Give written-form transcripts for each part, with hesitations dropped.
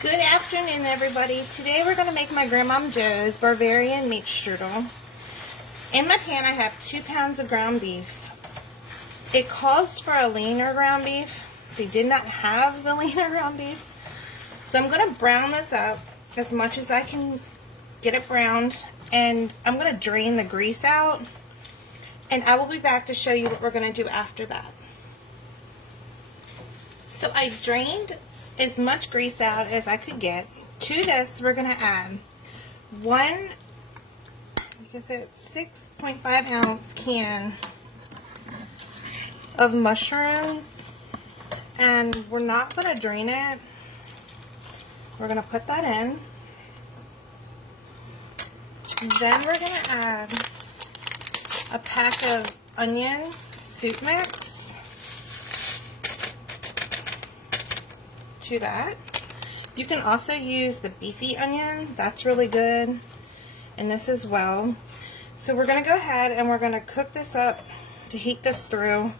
Good afternoon, everybody. Today we're going to make my Grandmom Joe's Bavarian meat strudel. In my pan I have 2 pounds of ground beef. It calls for a leaner ground beef. They did not have the leaner ground beef. So I'm going to brown this up as much as I can get it browned. And I'm going to drain the grease out. And I will be back to show you what we're going to do after that. So I drained as much grease out as I could get. To this, we're going to add one, because it's 6.5 ounce can of mushrooms, and we're not going to drain it. We're going to put that in. Then we're going to add a pack of onion soup mix to that. You can also use the beefy onion. That's really good in this as well. So we're going to go ahead and we're going to cook this up to heat this through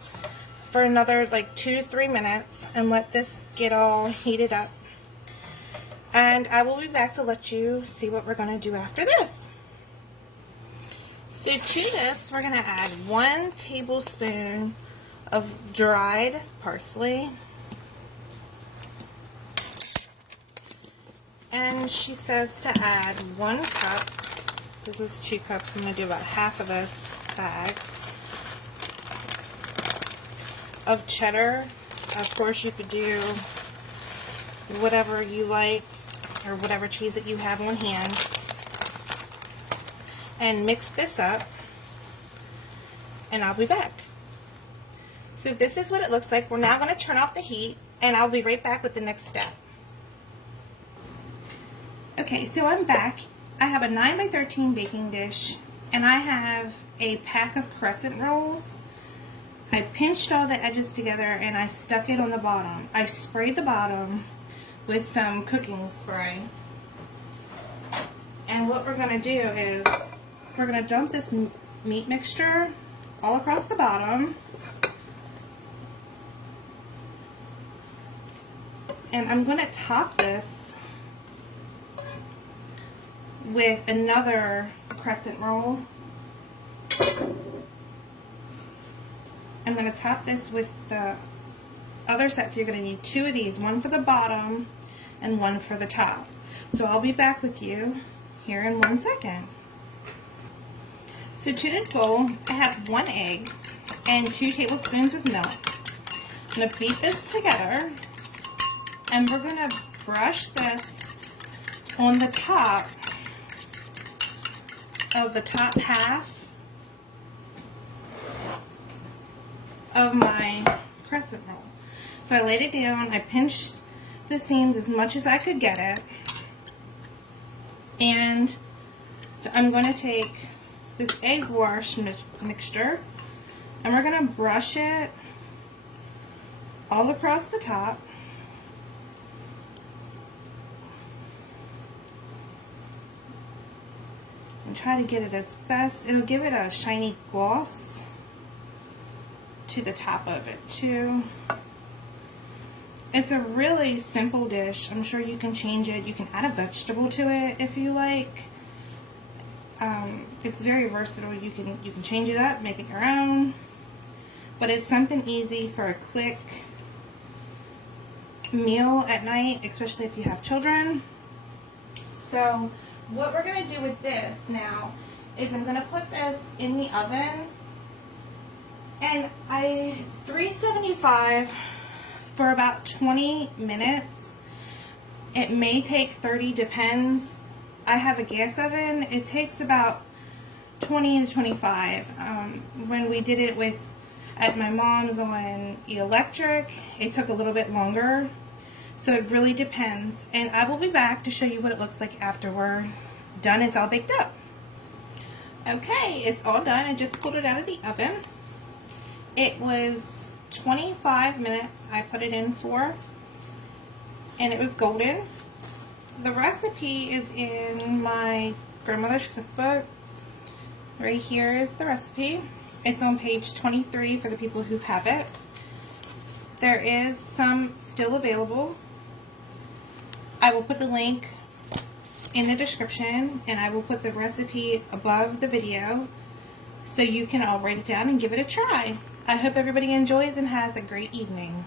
for another like 2 to 3 minutes and let this get all heated up. And I will be back to let you see what we're going to do after this. So to this, we're going to add 1 tablespoon of dried parsley. And she says to add 1 cup. This is 2 cups. I'm going to do about half of this bag of cheddar. Of course, you could do whatever you like or whatever cheese that you have on hand. And mix this up. And I'll be back. So this is what it looks like. We're now going to turn off the heat. And I'll be right back with the next step. Okay, so I'm back. I have a 9 by 13 baking dish, and I have a pack of crescent rolls. I pinched all the edges together and I stuck it on the bottom. I sprayed the bottom with some cooking spray. And what we're going to do is we're going to dump this meat mixture all across the bottom. And I'm going to top this with another crescent roll. I'm going to top this with the other set, so you're going to need 2 of these, 1 for the bottom and 1 for the top. So I'll be back with you here in 1 second. So to this bowl, I have 1 egg and 2 tablespoons of milk. I'm going to beat this together, and we're going to brush this on the top of the top half of my crescent roll. So I laid it down, I pinched the seams as much as I could get it, and so I'm going to take this egg wash mixture and we're going to brush it all across the top. And try to get it as best. It'll give it a shiny gloss to the top of it too. It's a really simple dish. I'm sure you can change it. You can add a vegetable to it if you like. It's very versatile. You can change it up, make it your own. But it's something easy for a quick meal at night, especially if you have children. So what we're going to do with this now is I'm going to put this in the oven, and it's 375 for about 20 minutes. It may take 30, depends. I have a gas oven. It takes about 20 to 25. When we did it at my mom's on electric, it took a little bit longer. So it really depends, and I will be back to show you what it looks like after we're done. It's all baked up. Okay, it's all done. I just pulled it out of the oven. It was 25 minutes I put it in for, and it was golden. The recipe is in my grandmother's cookbook. Right here is the recipe. It's on page 23 for the people who have it. There is some still available. I will put the link in the description, and I will put the recipe above the video so you can all write it down and give it a try. I hope everybody enjoys and has a great evening.